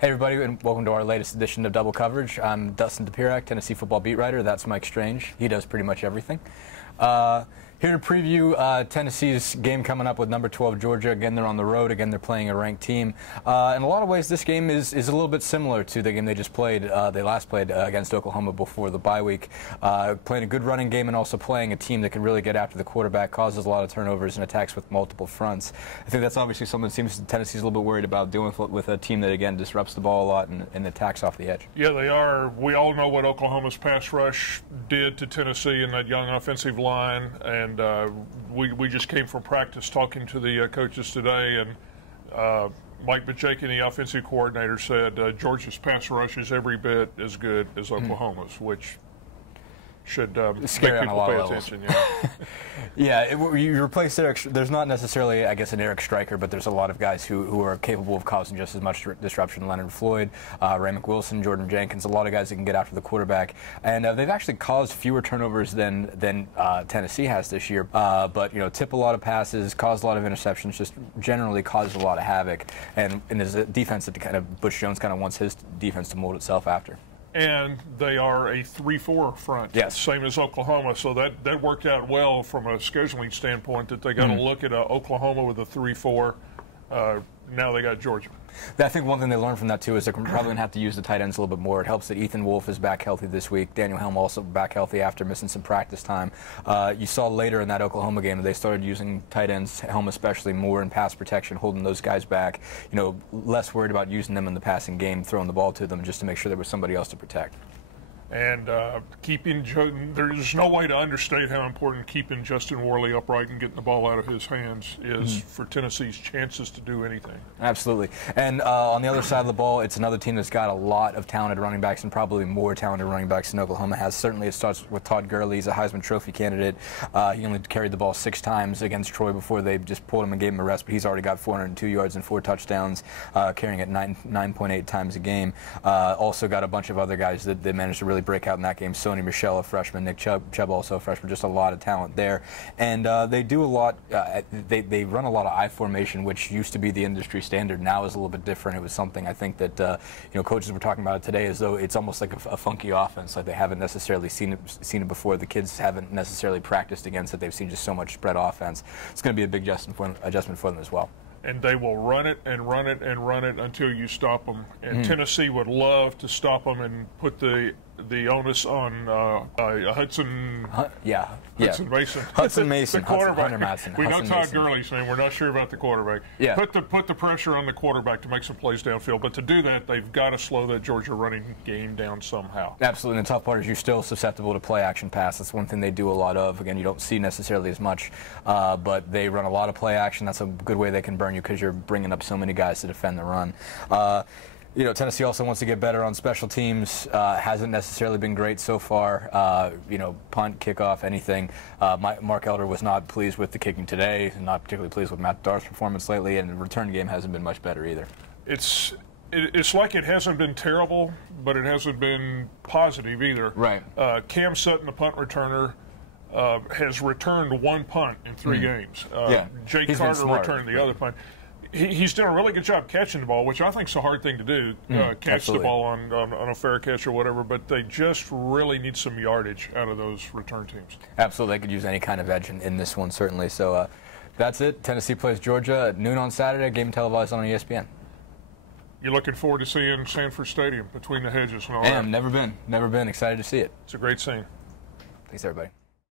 Hey everybody, and welcome to our latest edition of Double Coverage. I'm Dustin Dopirak, Tennessee football beat writer. That's Mike Strange. He does pretty much everything. Here to preview Tennessee's game coming up with number 12 Georgia. Again, they're on the road. Again, they're playing a ranked team. In a lot of ways, this game is a little bit similar to the game they just played. They last played against Oklahoma before the bye week. Playing a good running game and also playing a team that can really get after the quarterback, causes a lot of turnovers and attacks with multiple fronts. I think that's obviously something that seems Tennessee's a little bit worried about doing with a team that, again, disrupts the ball a lot and attacks off the edge. Yeah, they are. We all know what Oklahoma's pass rush did to Tennessee in that young offensive line, and we just came from practice talking to the coaches today, and Mike Bajaikian, the offensive coordinator, said Georgia's pass rush is every bit as good as Oklahoma's, which should make people pay attention. Yeah, you replace Eric. There's not necessarily, I guess, an Eric Striker, but there's a lot of guys who are capable of causing just as much disruption. Leonard Floyd, Raymond Wilson, Jordan Jenkins, a lot of guys that can get after the quarterback, and they've actually caused fewer turnovers than Tennessee has this year. But tip a lot of passes, caused a lot of interceptions, just generally caused a lot of havoc, and there's a defense that kind of Butch Jones kind of wants his defense to mold itself after. And they are a 3-4 front, yes, same as Oklahoma. So that worked out well from a scheduling standpoint, that they got to look at Oklahoma with a 3-4. Now they got Georgia. I think one thing they learned from that, too, is they're probably going to have to use the tight ends a little bit more. It helps that Ethan Wolf is back healthy this week. Daniel Helm also back healthy after missing some practice time. You saw later in that Oklahoma game that they started using tight ends, Helm especially, more in pass protection, holding those guys back. Less worried about using them in the passing game, throwing the ball to them just to make sure there was somebody else to protect. And there's no way to understate how important keeping Justin Worley upright and getting the ball out of his hands is for Tennessee's chances to do anything. Absolutely. And on the other side of the ball, it's another team that's got a lot of talented running backs, and probably more talented running backs than Oklahoma has. Certainly it starts with Todd Gurley. He's a Heisman Trophy candidate. He only carried the ball 6 times against Troy before they just pulled him and gave him a rest, but he's already got 402 yards and 4 touchdowns, carrying it 9.8 times a game. Also got a bunch of other guys that managed to really break out in that game. Sony Michel, a freshman, Nick Chubb also a freshman, just a lot of talent there. And they do a lot, they run a lot of I formation, which used to be the industry standard. Now is a little bit different. It was something I think that coaches were talking about it today, as though it's almost like a funky offense, like they haven't necessarily seen it before. The kids haven't necessarily practiced against it. They've seen just so much spread offense. It's going to be a big adjustment for them as well. And they will run it and run it and run it until you stop them. And Tennessee would love to stop them and put the onus on Hudson Mason. Hudson Mason, the quarterback. Hudson we know Todd Mason. Gurley's name. We're not sure about the quarterback. Yeah. Put the pressure on the quarterback to make some plays downfield. But to do that, they've got to slow that Georgia running game down somehow. Absolutely. And the tough part is you're still susceptible to play action pass. That's one thing they do a lot of. Again, you don't see necessarily as much, but they run a lot of play action. That's a good way they can burn you because you're bringing up so many guys to defend the run. Tennessee also wants to get better on special teams. Hasn't necessarily been great so far. Punt, kickoff, anything. Mark Elder was not pleased with the kicking today. Not particularly pleased with Matt Darth's performance lately, and the return game hasn't been much better either. It's like it hasn't been terrible, but it hasn't been positive either. Right. Cam Sutton, the punt returner, has returned 1 punt in 3 games. Jake Carter returned the other punt. He's done a really good job catching the ball, which I think is a hard thing to do, catch the ball on a fair catch or whatever, but they just really need some yardage out of those return teams. Absolutely. They could use any kind of edge in this one, certainly. So that's it. Tennessee plays Georgia at noon on Saturday, game televised on ESPN. You're looking forward to seeing Sanford Stadium between the hedges and all that? Never been. Excited to see it. It's a great scene. Thanks, everybody.